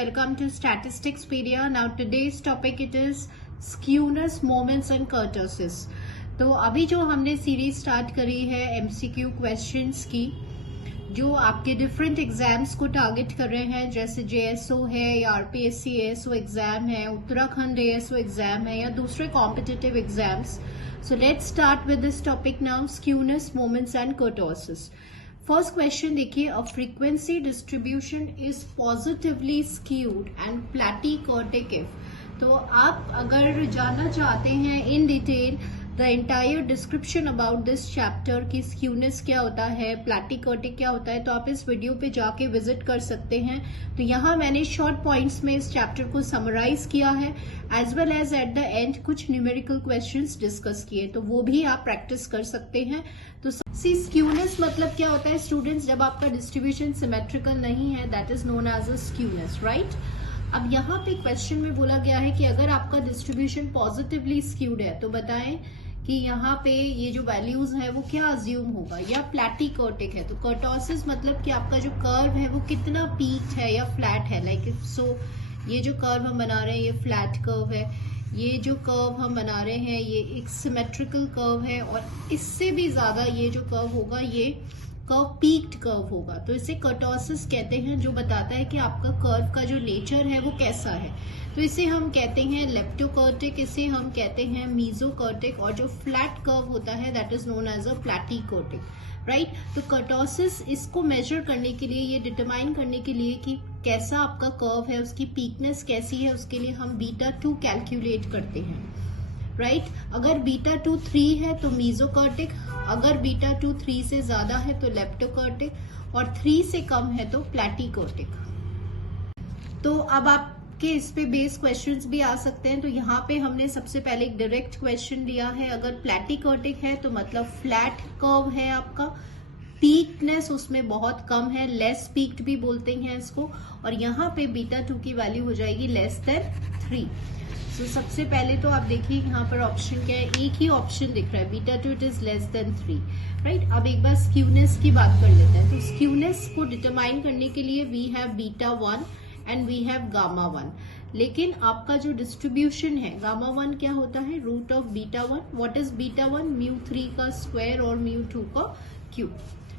welcome to Statisticspedia. Now today's topic it is skewness, moments and kurtosis. तो अभी जो हमने सीरीज स्टार्ट करी है MCQ क्वेश्चंस की, जो आपके डिफरेंट एग्जाम्स को टारगेट कर रहे हैं, जैसे JSO है या RPSC ASO एग्जाम है, उत्तराखंड ASO एग्जाम है या दूसरे competitive exams. So let's start with this topic now, skewness, moments and kurtosis. First question देखिए, a frequency distribution is positively skewed and platykurtic if. तो आप अगर जानना चाहते हैं in detail the entire description about this chapter की skewness क्या होता है, प्लैटीकर्टिक क्या होता है, तो आप इस वीडियो पे जाके विजिट कर सकते हैं. तो यहाँ मैंने शॉर्ट पॉइंट्स में इस चैप्टर को समराइज किया है, as well as at the end कुछ न्यूमेरिकल क्वेश्चंस डिस्कस किए, तो वो भी आप प्रैक्टिस कर सकते हैं. तो सी स्क्यूनेस मतलब क्या होता है स्टूडेंट्स, जब आपका डिस्ट्रीब्यूशन सिमेट्रिकल नहीं है, that is known as a skewness, right. अब यहाँ पे क्वेश्चन में बोला गया है कि अगर आपका डिस्ट्रीब्यूशन पॉजिटिवली स्क्यूड है तो बताएं कि यहाँ पे ये जो वैल्यूज है वो क्या अज्यूम होगा, या प्लैटीकर्टिक है. तो कर्टोसिस मतलब कि आपका जो कर्व है वो कितना पीक्ड है या फ्लैट है. लाइक सो ये जो कर्व हम बना रहे हैं ये फ्लैट कर्व है, ये जो कर्व हम बना रहे हैं ये एक सिमेट्रिकल कर्व है, और इससे भी ज्यादा ये जो कर्व होगा ये कर्व पीक्ड कर्व होगा. तो इसे कर्टोसिस कहते हैं, जो बताता है कि आपका कर्व का जो नेचर है वो कैसा है. तो इसे हम कहते हैं लेप्टोकर्टिक, इसे हम कहते हैं मीजोकर्टिक, और जो फ्लैट कर्व होता है that is known as a platykurtic, right. तो कर्टोसिस इसको मेजर करने के लिए, ये डिटरमाइन करने के लिए कि कैसा आपका कर्व है, उसकी पीकनेस कैसी है, उसके लिए हम β2 कैलकुलेट करते हैं, राइट. अगर β2 3 है तो मीजोकर्टिक, अगर β2 3 से ज्यादा है तो लेप्टोकर्टिक, और 3 से कम है तो प्लैटीकर्टिक. तो अब आपके इस पे बेस क्वेश्चंस भी आ सकते हैं. तो यहाँ पे हमने सबसे पहले एक डायरेक्ट क्वेश्चन लिया है, अगर प्लैटीकर्टिक है तो मतलब फ्लैट कर्व है आपका, पीकनेस उसमें बहुत कम है, लेस पीक्ड भी बोलते हैं इसको, और यहाँ पे β2 की वैल्यू हो जाएगी लेस देन 3. तो सबसे पहले तो आप देखिए यहाँ पर ऑप्शन क्या है, एक ही ऑप्शन दिख रहा है, β2 it is less than 3, right. अब एक बार स्क्यूनेस की बात कर लेते हैं. तो स्क्यूनेस को डिटरमाइन करने के लिए we have β1 and we have γ1, लेकिन आपका जो डिस्ट्रीब्यूशन है γ1 क्या होता है, रूट ऑफ β1. व्हाट इज β1, μ3 का स्क्वायर और μ2 का क्यूब.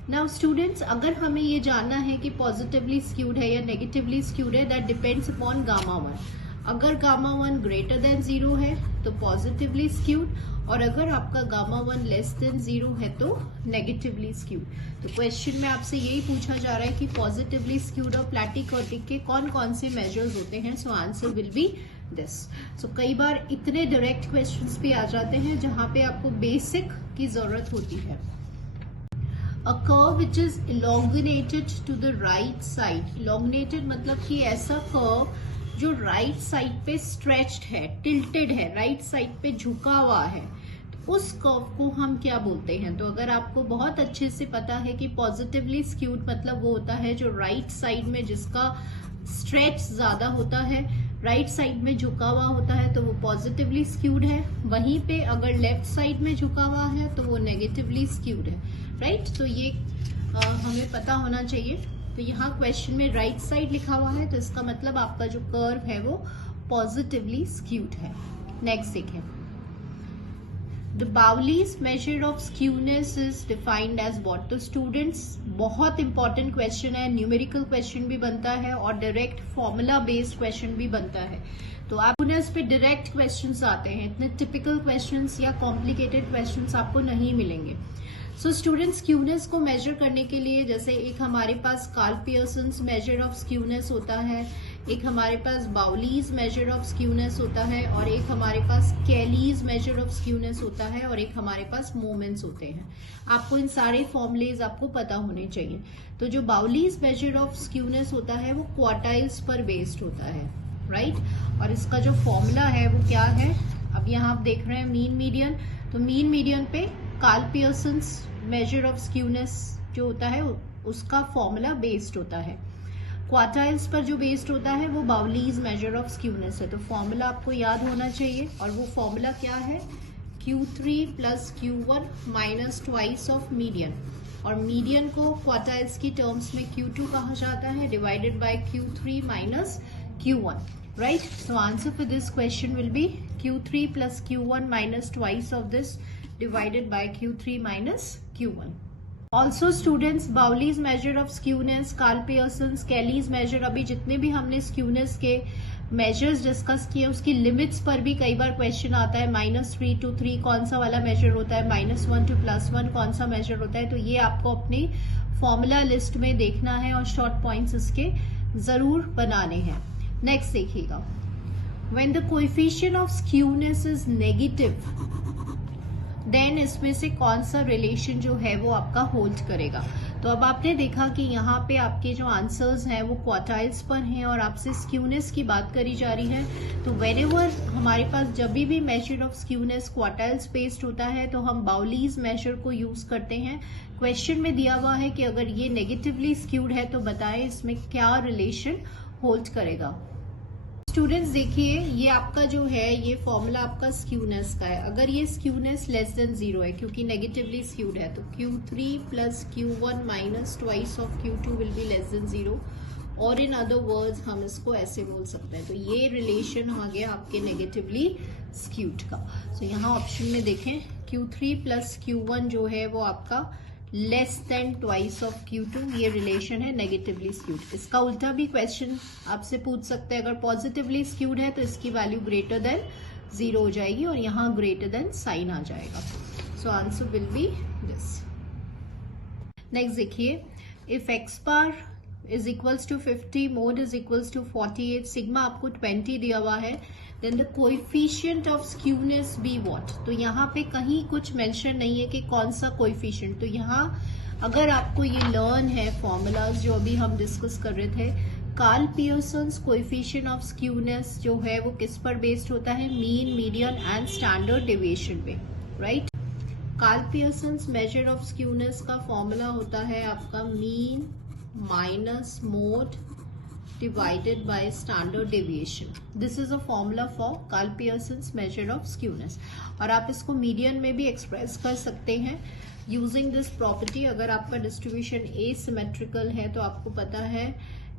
नाउ स्टूडेंट्स, अगर हमें ये जानना है कि पॉजिटिवली स्क्यूड है या नेगेटिवली स्क्यूड है, दैट डिपेंड्स अपॉन γ1. अगर γ1 ग्रेटर देन 0 है तो पॉजिटिवली स्क्यूड, और अगर आपका γ1 लेस देन 0 है तो नेगेटिवली स्क्यूड. तो क्वेश्चन में आपसे यही पूछा जा रहा है कि पॉजिटिवली स्क्यूड और प्लैटीकर्टिक के कौन कौन से मेजर्स होते हैं. So answer will be this. So कई बार इतने डायरेक्ट क्वेश्चंस भी आ जाते हैं जहां पे आपको बेसिक की जरूरत होती है. A curve which is elongated to the right side. Elongated मतलब कि ऐसा कर्व जो राइट साइड पे स्ट्रेच्ड है, टिल्टेड है, राइट साइड पे झुका हुआ है, तो उस कर्व को हम क्या बोलते हैं. तो अगर आपको बहुत अच्छे से पता है कि पॉजिटिवली स्क्यूड मतलब वो होता है जो राइट साइड में जिसका स्ट्रेच ज्यादा होता है, राइट साइड में झुका हुआ होता है, तो वो पॉजिटिवली स्क्यूड है. वहीं पे अगर लेफ्ट साइड में झुका हुआ है तो वो नेगेटिवली स्क्यूड है, राइट. तो ये हमें पता होना चाहिए. तो यहाँ क्वेश्चन में राइट साइड लिखा हुआ है, तो इसका मतलब आपका जो कर्व है वो पॉजिटिवली स्क्यूड है. नेक्स्ट देखें, the Bowley's measure of skewness is defined as what. तो स्टूडेंट्स, बहुत इंपॉर्टेंट क्वेश्चन है, न्यूमेरिकल क्वेश्चन भी बनता है और डायरेक्ट फॉर्मूला बेस्ड क्वेश्चन भी बनता है. तो आप स्क्यूनेस पे डायरेक्ट क्वेश्चंस आते हैं, इतने टिपिकल क्वेश्चंस या कॉम्प्लिकेटेड क्वेश्चंस आपको नहीं मिलेंगे. सो स्टूडेंट्स, स्क्यूनेस को मेजर करने के लिए जैसे एक हमारे पास Karl Pearson's measure of skewness होता है, एक हमारे पास बाउलीज मेजर ऑफ स्क्यूनेस होता है, और एक हमारे पास कैलीज मेजर ऑफ स्क्यूनेस होता है, और एक हमारे पास मोमेंट्स होते हैं. आपको इन सारे फॉर्मुलेज आपको पता होने चाहिए. तो जो बाउलीज मेजर ऑफ स्क्यूनेस होता है वो क्वार्टाइल्स पर बेस्ड होता है, राइट. और इसका जो फॉर्मूला है वो क्या है, अब यहाँ आप देख रहे हैं मीन मीडियन. तो मीन मीडियन पे Karl Pearson's measure of skewness जो होता है उसका फॉर्मूला बेस्ड होता है. क्वार्टाइल्स पर जो बेस्ड होता है वो बाउलीज मेजर ऑफ स्क्यूनेस है. तो फॉर्मूला आपको याद होना चाहिए, और वो फॉर्मूला क्या है, Q3 plus Q1 minus twice of median. और मीडियन को क्वार्टाइल्स की टर्म्स में Q2 कहा जाता है, divided by Q3 minus Q1, right? So answer for this question will be Q3 plus Q1 minus twice of this divided by Q3 minus Q1. Also students, Bowley's measure of skewness, Carl Pearson's, Kelly's measure, अभी जितने भी हमने skewness के measures discuss किए उसकी limits पर भी कई बार क्वेश्चन आता है। -3 to 3 कौन सा वाला मेजर होता है, -1 to +1 कौन सा मेजर होता है, तो ये आपको अपनी फॉर्मूला लिस्ट में देखना है और शॉर्ट पॉइंट्स इसके जरूर बनाने हैं। नेक्स्ट देखिएगा, when the coefficient of skewness is negative then इसमें से कौन सा रिलेशन जो है वो आपका होल्ड करेगा। तो अब आपने देखा कि यहाँ पे आपके जो आंसर्स हैं वो क्वार्टाइल्स पर हैं और आपसे स्क्यूनेस की बात करी जा रही है। तो व्हेनेवर हमारे पास जब भी major of skewness quartiles based होता है तो हम बाउलीज मेजर को यूज करते हैं। क्वेश्चन में दिया हुआ है कि अगर ये नेगेटिवली स्क्यूड है तो बताएं इसमें क्या रिलेशन होल्ड करेगा। स्टूडेंट्स देखिए, ये आपका जो है ये फॉर्मूला आपका स्क्यूनेस का है। अगर ये स्क्यूनेस लेस देन 0 है क्योंकि नेगेटिवली स्क्यूड है तो Q3 plus Q1 minus twice of Q2 will be less than 0, और इन अदर वर्ड्स हम इसको ऐसे बोल सकते हैं। तो ये रिलेशन आ गया आपके नेगेटिवली स्क्यूड का। तो यहाँ ऑप्शन में देखें Q3 प्लस Q1 जो है वो आपका less than twice of Q2, ये रिलेशन है नेगेटिवली स्क्यूड। इसका उल्टा भी क्वेश्चन आपसे पूछ सकते हैं, अगर पॉजिटिवली स्क्यूड है तो इसकी वैल्यू ग्रेटर देन 0 हो जाएगी और यहाँ ग्रेटर देन साइन आ जाएगा। So answer will be this. Next देखिए, if X bar is equals to 50, mode is equals to 48, sigma आपको 20 दिया हुआ है, then the coefficient of skewness be what. तो यहाँ पे कहीं कुछ मेंशन नहीं है कि कौन सा कोएफिशिएंट। तो यहाँ अगर आपको ये लर्न है फॉर्मूलाज जो अभी हम डिस्कस कर रहे थे, Karl Pearson's coefficient of skewness जो है वो किस पर बेस्ड होता है, mean, median and standard deviation पे, right. Karl Pearson's measure of skewness का फॉर्मूला होता है आपका mean minus mode divided by standard deviation. This is a formula for Carl Pearson's measure of skewness. और आप इसको मीडियन में भी एक्सप्रेस कर सकते हैं यूजिंग दिस प्रॉपर्टी। अगर आपका डिस्ट्रीब्यूशन एसिमेट्रिकल है तो आपको पता है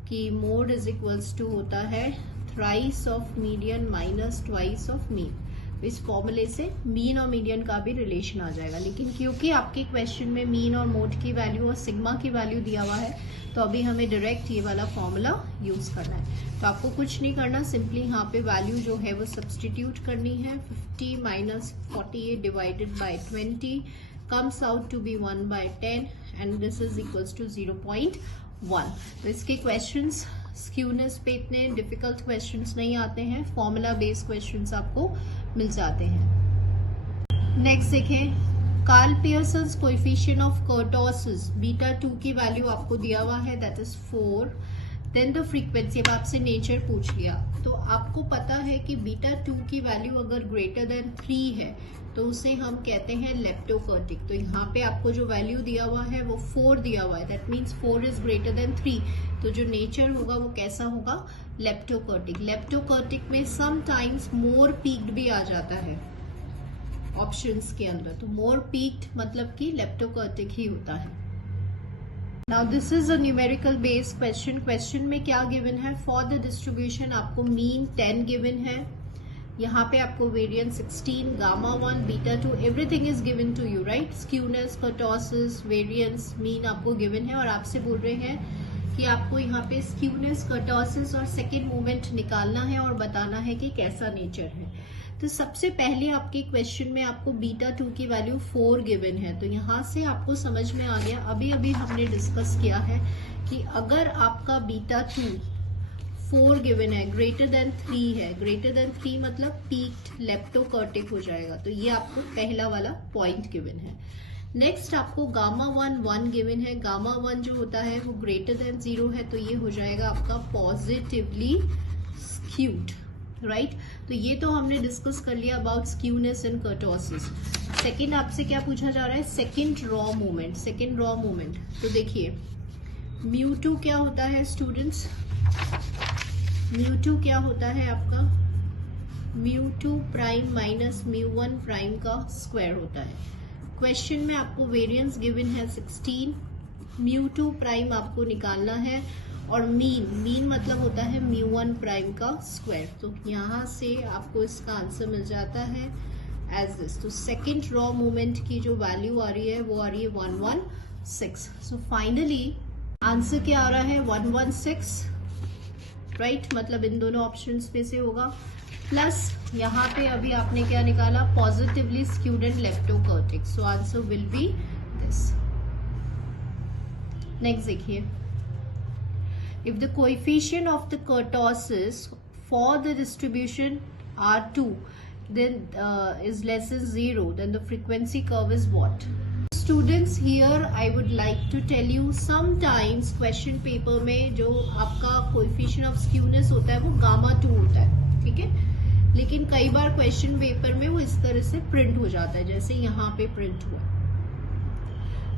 कि मोड इज इक्वल्स टू होता है thrice of median minus twice of mean. इस फॉर्मूले से मीन और मीडियन का भी रिलेशन आ जाएगा, लेकिन क्योंकि आपके क्वेश्चन में मीन और मोड की वैल्यू और सिग्मा की वैल्यू दिया हुआ है तो अभी हमें डायरेक्ट ये वाला फॉर्मूला यूज करना है। तो आपको कुछ नहीं करना, सिंपली यहाँ पे वैल्यू जो है वो सब्सटीट्यूट करनी है। 50 minus 48 divided by 20 comes out to be 1/10 and this is equals to 0.1। तो इसके क्वेश्चंस स्क्यूनेस पे इतने डिफिकल्ट क्वेश्चंस नहीं आते हैं, फॉर्मूला बेस्ड क्वेश्चंस आपको मिल जाते हैं। नेक्स्ट देखें, Karl Pearson's coefficient of kurtosis β2 की वैल्यू आपको दिया हुआ है, that is 4। Then the frequency, अब आपसे नेचर पूछ लिया तो आपको पता है कि β2 की वैल्यू अगर ग्रेटर देन 3 है तो उसे हम कहते हैं लेप्टोकर्टिक। तो यहाँ पे आपको जो वैल्यू दिया हुआ है वो 4 दिया हुआ है, that means 4 is greater than 3। तो जो नेचर होगा वो कैसा होगा, लेप्टोकर्टिक। लेप्टोकर्टिक में समटाइम्स मोर पीक्ड भी आ जाता है ऑप्शंस के अंदर, तो मोर पीक्ड मतलब कि लेप्टोकर्टिक ही होता है। Now this is a numerical based question. Question में क्या गिवन है, फॉर द डिस्ट्रीब्यूशन आपको मीन 10 गिवन है, यहाँ पे आपको variance 16, gamma 1, beta 2, everything is given to you, right. Skewness, kurtosis, variance, mean आपको गिवन है और आपसे बोल रहे हैं कि आपको यहाँ पे स्क्यूनेस, कर्टोसिस और सेकेंड मोमेंट निकालना है और बताना है कि कैसा नेचर है। तो सबसे पहले आपके क्वेश्चन में आपको β2 की वैल्यू 4 गिवन है, तो यहाँ से आपको समझ में आ गया, अभी अभी हमने डिस्कस किया है कि अगर आपका β2 4 गिवन है, ग्रेटर देन 3 है, ग्रेटर देन 3 मतलब पीक्ड लेप्टोकर्टिक हो जाएगा। तो ये आपको पहला वाला पॉइंट गिवन है। नेक्स्ट आपको गामा 1 गिवन है, गामा 1 जो होता है वो ग्रेटर देन 0 है, तो ये हो जाएगा आपका पॉजिटिवली स्क्यूड, राइट। तो ये तो हमने डिस्कस कर लिया about skewness and kurtosis. Second आपसे क्या पूछा जा रहा है, second raw moment. Second raw moment तो देखिए μ2 क्या होता है स्टूडेंट्स, μ2 क्या होता है आपका, μ2 प्राइम माइनस μ1 प्राइम का स्क्वायर होता है। क्वेश्चन में आपको वेरिएंस गिवन है 16, μ2 प्राइम आपको निकालना है और मीन मतलब होता है μ1 प्राइम का स्क्वायर। तो यहाँ से आपको इसका आंसर मिल जाता है एज दिस। तो सेकेंड रॉ मोमेंट की जो वैल्यू आ रही है वो आ रही है 116। सो फाइनली आंसर क्या आ रहा है 116, राइट। मतलब इन दोनों ऑप्शंस में से होगा। प्लस यहाँ पे अभी आपने क्या निकाला, positively skewed and leptokurtic. So answer will be this. Next देखिए, if the coefficient of the kurtosis for the distribution R2 then is less than 0, then the frequency curve is what? Students, here I would like to tell you, sometimes question paper में जो आपका coefficient of skewness होता है वो gamma 2 होता है, ठीक है। लेकिन कई बार question paper में वो इस तरह से print हो जाता है, जैसे यहाँ पे print हुआ।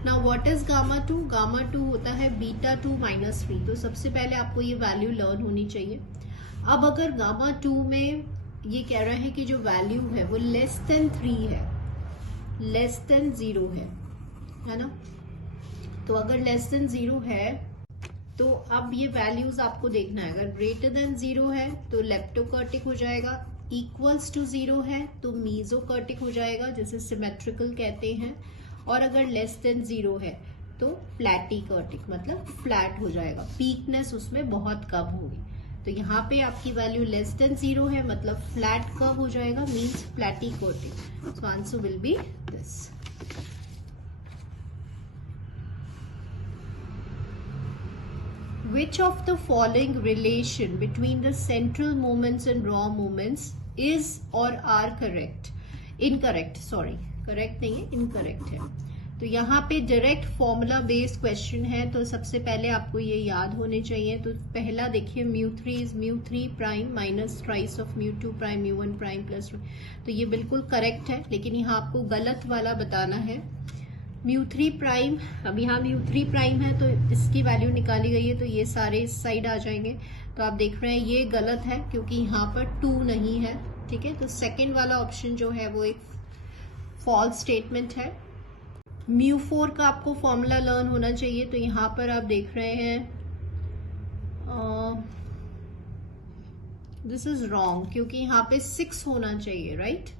Now what is gamma 2? Gamma 2 होता है बीटा 2 माइनस 3। तो सबसे पहले आपको ये वैल्यू लर्न होनी चाहिए। अब अगर गामा 2 में ये कह रहा है कि जो वैल्यू है वो लेस देन 3 है, लेस देन 0 है ना। तो अगर लेस देन 0 है तो अब ये वैल्यूज आपको देखना है। अगर ग्रेटर देन 0 है तो लेप्टोकर्टिक हो जाएगा, इक्वल्स टू 0 है तो मीजोकर्टिक हो जाएगा, जिसे सिमेट्रिकल कहते हैं। और अगर लेस देन 0 है तो प्लैटिकर्टिक, मतलब फ्लैट हो जाएगा, पीकनेस उसमें बहुत कम होगी। तो यहाँ पे आपकी वैल्यू लेस देन 0 है, मतलब फ्लैट कर्व हो जाएगा, means platykurtic. So answer will be this. Which of the following relation between the central moments and raw moments is or are correct? Incorrect, sorry, correct नहीं है, incorrect है। तो यहाँ पे डायरेक्ट फॉर्मूला बेस्ड क्वेश्चन है, तो सबसे पहले आपको ये याद होने चाहिए। तो पहला देखिए, μ3 is μ3 prime minus thrice of μ2 prime μ1 prime plus. तो ये बिल्कुल करेक्ट है, लेकिन यहाँ आपको गलत वाला बताना है। μ3 प्राइम, अब यहाँ μ3 प्राइम है तो इसकी वैल्यू निकाली गई है, तो ये सारे इस साइड आ जाएंगे। तो आप देख रहे हैं ये गलत है क्योंकि यहाँ पर 2 नहीं है, ठीक है। तो सेकेंड वाला ऑप्शन जो है वो एक फॉल्स स्टेटमेंट है। μ4 का आपको फॉर्मूला लर्न होना चाहिए। तो यहाँ पर आप देख रहे हैं दिस इज रॉन्ग, क्योंकि यहाँ पे 6 होना चाहिए, राइट।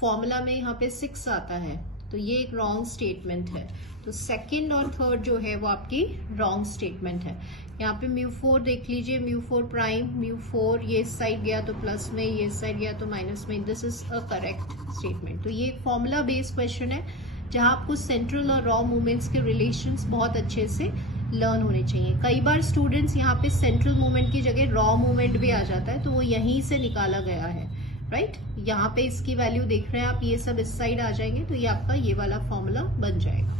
फॉर्मूला में यहाँ पे 6 आता है, तो ये एक रॉन्ग स्टेटमेंट है। तो सेकंड और थर्ड जो है वो आपकी रॉन्ग स्टेटमेंट है। यहाँ पे μ4 देख लीजिए, μ4 प्राइम, μ4 ये इस साइड गया तो प्लस में, ये इस साइड गया तो माइनस में। This is a correct statement. तो ये एक फॉर्मूला बेस्ड क्वेश्चन है जहां आपको सेंट्रल और रॉ मूवमेंट्स के रिलेशंस बहुत अच्छे से लर्न होने चाहिए। कई बार स्टूडेंट्स यहाँ पे सेंट्रल मूवमेंट की जगह रॉ मूवमेंट भी आ जाता है, तो वो यहीं से निकाला गया है, राइट। यहाँ पे इसकी वैल्यू देख रहे हैं आप, ये सब इस साइड आ जाएंगे, तो ये आपका ये वाला फॉर्मूला बन जाएगा।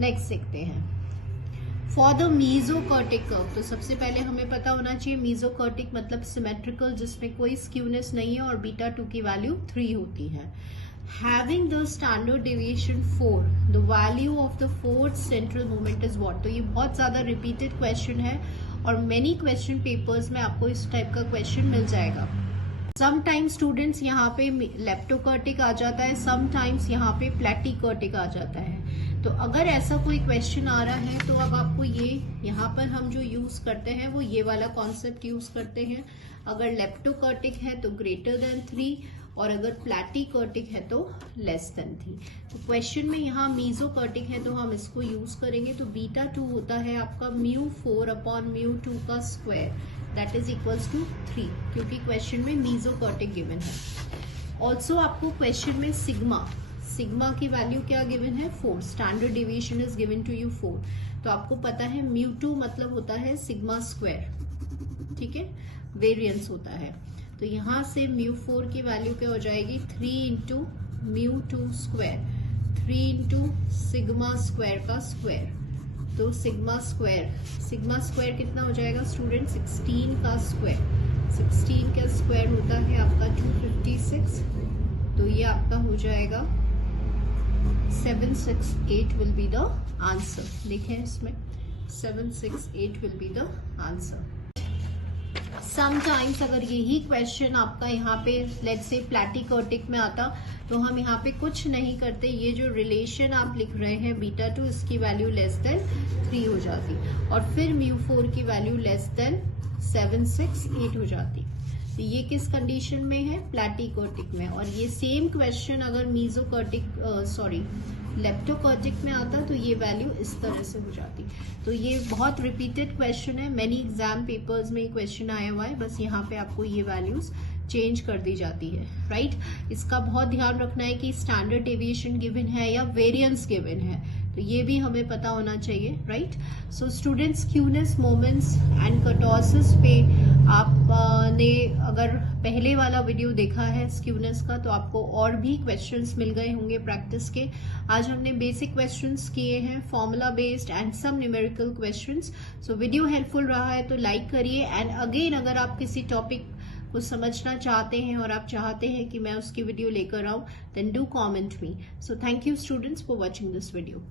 नेक्स्ट देखते हैं, फॉर द मीजोकर्टिक कर्व। तो सबसे पहले हमें पता होना चाहिए मीजोकर्टिक मतलब सिमेट्रिकल, जिसमें कोई स्क्यूनेस नहीं है और बीटा 2 की वैल्यू 3 होती है। Having the standard deviation 4, the value of the fourth central moment is what. तो ये बहुत ज्यादा रिपीटेड क्वेश्चन है और मेनी क्वेश्चन पेपर्स में आपको इस टाइप का क्वेश्चन मिल जाएगा। समटाइम्स स्टूडेंट्स यहाँ पे लेप्टोकर्टिक आ जाता है, समटाइम्स यहाँ पे प्लैटिकर्टिक आ जाता है। तो अगर ऐसा कोई क्वेश्चन आ रहा है तो अब आपको ये यहाँ पर हम जो यूज करते हैं वो ये वाला कॉन्सेप्ट यूज करते हैं। अगर लेप्टोकर्टिक है तो ग्रेटर देन 3 और अगर प्लैटिकर्टिक है तो लेस देन 3। तो क्वेश्चन में यहाँ मीजोकर्टिक है तो हम इसको यूज करेंगे। तो बीटा 2 होता है आपका μ4 अपॉन μ2 का square, that is equals to 3, क्योंकि क्वेश्चन में मीजोकर्टिक गिवन है। ऑल्सो आपको क्वेश्चन में सिग्मा की वैल्यू क्या गिवन है, 4। Standard deviation is given to you 4। तो आपको पता है μ2 मतलब होता है सिग्मा स्क्वायर, ठीक है, वेरिएंस होता है। तो यहां से μ4 की वैल्यू क्या हो जाएगी, 3 into μ2 square, 3 into sigma square का स्क्वायर। तो सिग्मा स्क्वायर कितना हो जाएगा स्टूडेंट, 16 का स्क्वायर। 16 का स्क्वायर होता है आपका 256। तो ये आपका हो जाएगा 768 विल बी द आंसर। देखें इसमें 768 will be the answer. Sometimes अगर यही क्वेश्चन आपका यहाँ पे लेट्स से प्लैटिकर्टिक में आता तो हम यहाँ पे कुछ नहीं करते, ये जो रिलेशन आप लिख रहे हैं बीटा 2 इसकी वैल्यू लेस देन 3 हो जाती और फिर μ4 की वैल्यू लेस देन 7, 6, 8 हो जाती। तो ये किस कंडीशन में है? प्लैटिकर्टिक में। और ये सेम क्वेश्चन अगर लेप्टोकर्टिक में आता तो ये वैल्यू इस तरह से हो जाती। तो ये बहुत रिपीटेड क्वेश्चन है, मैनी एग्जाम पेपर्स में ये क्वेश्चन आया हुआ है, बस यहाँ पे आपको ये वैल्यूज चेंज कर दी जाती है, राइट। इसका बहुत ध्यान रखना है कि स्टैंडर्ड डेविएशन गिवन है या वेरिएंस गिवन है, तो ये भी हमें पता होना चाहिए, right. So students, skewness moments and kurtosis पे आपने अगर पहले वाला वीडियो देखा है स्क्यूनेस का तो आपको और भी क्वेश्चंस मिल गए होंगे प्रैक्टिस के। आज हमने बेसिक क्वेश्चंस किए हैं, formula based and some numerical questions. So video helpful रहा है तो लाइक करिए, एंड अगेन अगर आप किसी टॉपिक को समझना चाहते हैं और आप चाहते हैं कि मैं उसकी वीडियो लेकर आऊं, then do comment me. So thank you students for watching this video.